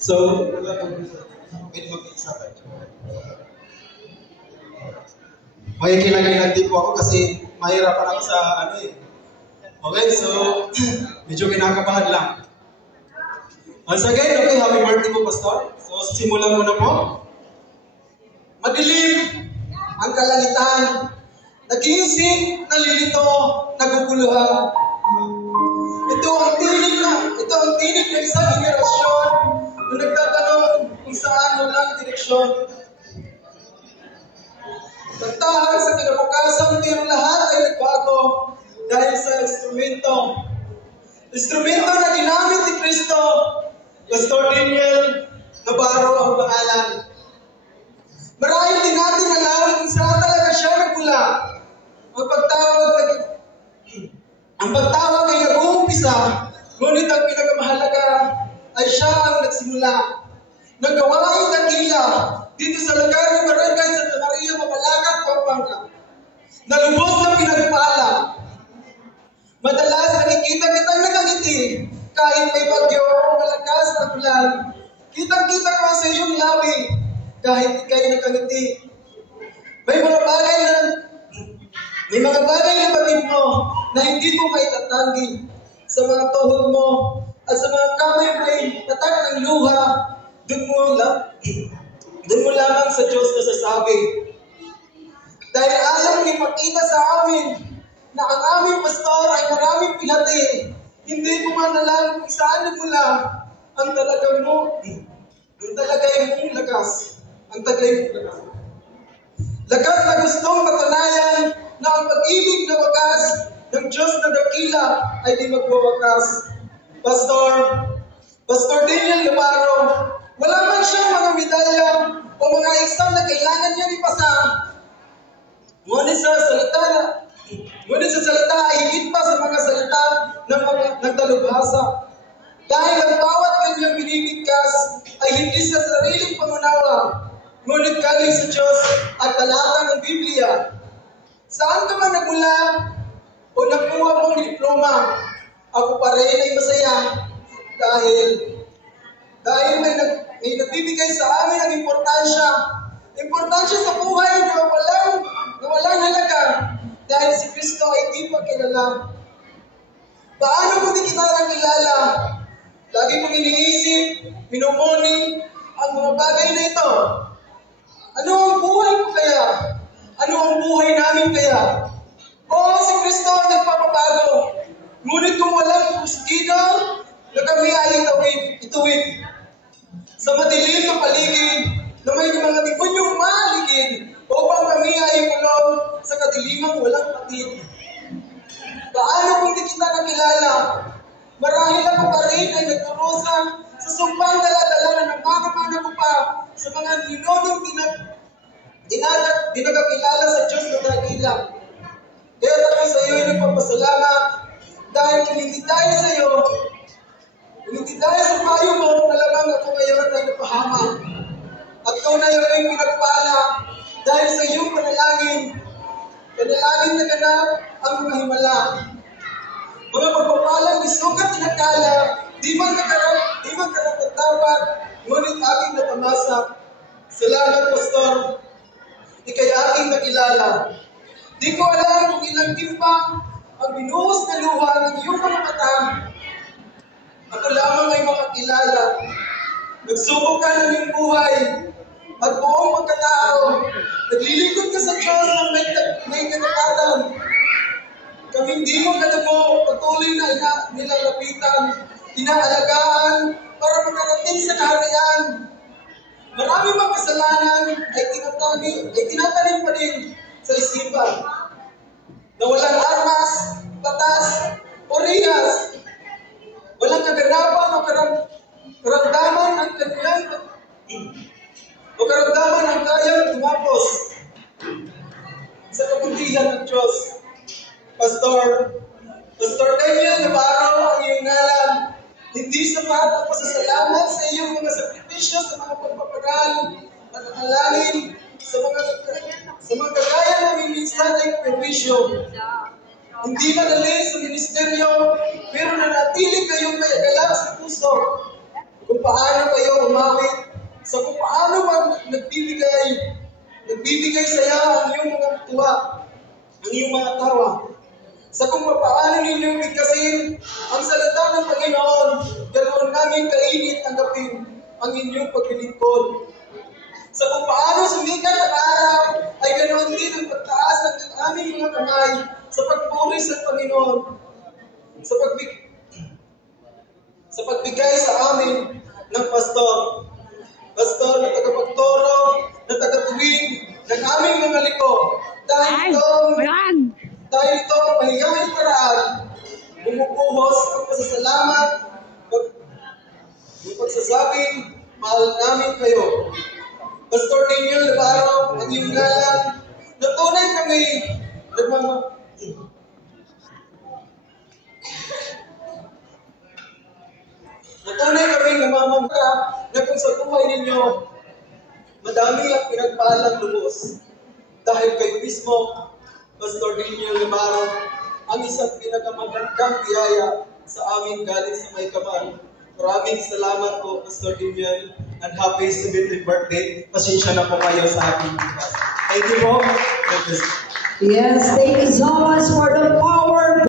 So, wait mag-isa ka. May kinagay po ako kasi mahirapan ako sa ano eh. Okay, so medyo kinakabahan lang. Once again, okay, happy birthday po, Pastor. So, simulan mo na po. Madilim ang kalangitan, nag-iisip, nalilito, naguguluhan. Ito ang tinig ng isang henerasyon na nagtatanong kung saan walang direksyon. Pagtahag sa kinabukasan, tiro lahat ay nagbago dahil sa instrumento. Instrumento na ginamit ni Kristo, Pastor Daniel Navarro ang pangalan. Marahil din natin alam kung saan talaga siya nagmula. Ang pagtawag ay nag-uumpisa, ngunit ang pinakamahalaga ay siya ang nagsimula. Nagawain dakila dito sa lugar ng Barangay Santa Maria, Mabalacat, Pampanga. Nalubos na pinagpala. Madalas nakikita kitang nakangiti kahit may bagyo o malakas na ulan. Kitang-kita ko sa iyong lawi kahit ikay nakangiti. May mga bagay na batid mo na hindi mo maitatanggi sa mga tuhod mo at sa mga kamay may tatak ng luha. Doon mo lamang sa Diyos na sasabi. Dahil ayaw ipakita sa amin na ang aming pastor ay maraming pilati, hindi mo man alam kung saan nagmula ang talagay mong lakas. Ang taglay mong lakas. Lakas na gustong patunayan na ang pag-ibig na wakas ng Diyos na dakila ay di magwawakas. Pastor Daniel Navarro, wala man siyang mga medalya o mga exam na kailangan niya ipasa. Ngunit sa salita ay higit pa sa mga salita ng mga nagtalubhasa. Dahil ang bawat kanyang binibigkas ay hindi sa sariling pangunawa, ngunit galing sa Diyos at talata ng Biblia. Saan ka man nagmula o nakuha mong diploma, ako pa rin ay masaya dahil may nagbibigay sa amin ang importansya sa buhay na walang halaga dahil si Kristo ay di pa kilala. Paano kung di kita nakilala? Lagi kong iniisip, minumuni ang mga bagay na ito. Ano ang buhay ko kaya? Ano ang buhay namin kaya? Oo, si Kristo ang nagpapabago. Ngunit kung walang pustido, na kami ay ituwid. Sa madilim na paligid, na may mga diponyong maligid, upang kami ay kulong sa kadilimang walang patid. Paano kung di kita nakilala? Marahil ako pa rin ay nagturusa sa sumpang dala-dala na namana-mana ko pa sa mga ninonong dinagakilala sa Diyos na dakila. Kaya kami sa iyo ay nagpapasalamat dahil hindi dahil sa iyo, hindi dahil sa payo mo, talagang ako ngayon ay napahama. At ikaw na yun ay pinagpala dahil sa iyong panalangin na ganap ang mga himala. Mga pagpapalang isukat tinakala, di man karapat-dapat, ngunit aking napamasa. Salamat, Pastor. Ika'y aking nakilala. Di ko alam kung ilang timbang ang binuhos na luha ng iyong mga mata. Ako lamang ay makakilala. Nagsubok ka ng iyong buhay at buong pagkatao. Naglilingkod ka sa Diyos na may katapatan. Kaming di mo kadugo, patuloy na nilalapitan, inaalagaan para makarating sa kaharian. Maraming mga kasalanan ay tinatanim pa din sa isipan na walang armas, batas, o rihas. Walang kaganapan o karamdaman ang kayang tumapos sa kabutihan ng Diyos. Pastor Daniel Navarro ang iyong ngalan. Hindi sapat ang pasasalamat sa iyong mga sakripisyo sa mga pagpapagal at alangin sa mga kagaya ng minsan ay perwisyo. Hindi madali sa ministeryo, pero nanatili kayong may galak sa puso. kung paano kayo umawit, sa kung paano man nagbibigay saya ang iyong mga tuwa, ang iyong mga tawa, sa kung paano ninyo bigkasin ang salita ng Panginoon, ganoon namin kainit tanggapin ang inyong paglilingkod. Sa kung paano sumikat ang araw, ay ganoon din ang pagtaas ng aming mga kamay sa pagpuri sa Panginoon, sa pagbigay sa amin ng pastor na tagapagturo, na tagatuwid ng aming mga liko. Dahil ito ang mahiyahing paraan, bumubuhos ang pasasalamat, yung pagsasabing, mahal namin kayo. Pastor Daniel Navarro, ang iyong galang, na tunay kami namamangka na kung sa buhay ninyo, madami ang pinagpalang lubos. Dahil kayo mismo, Pastor Daniel Navarro, ang isang pinakamagandang biyaya sa amin galing sa may kamay. Maraming salamat po, Pastor Daniel, and happy 70th birthday. Pasensya na po kayo sa aking bukas. Thank you po. Yes, thank you so much for the power.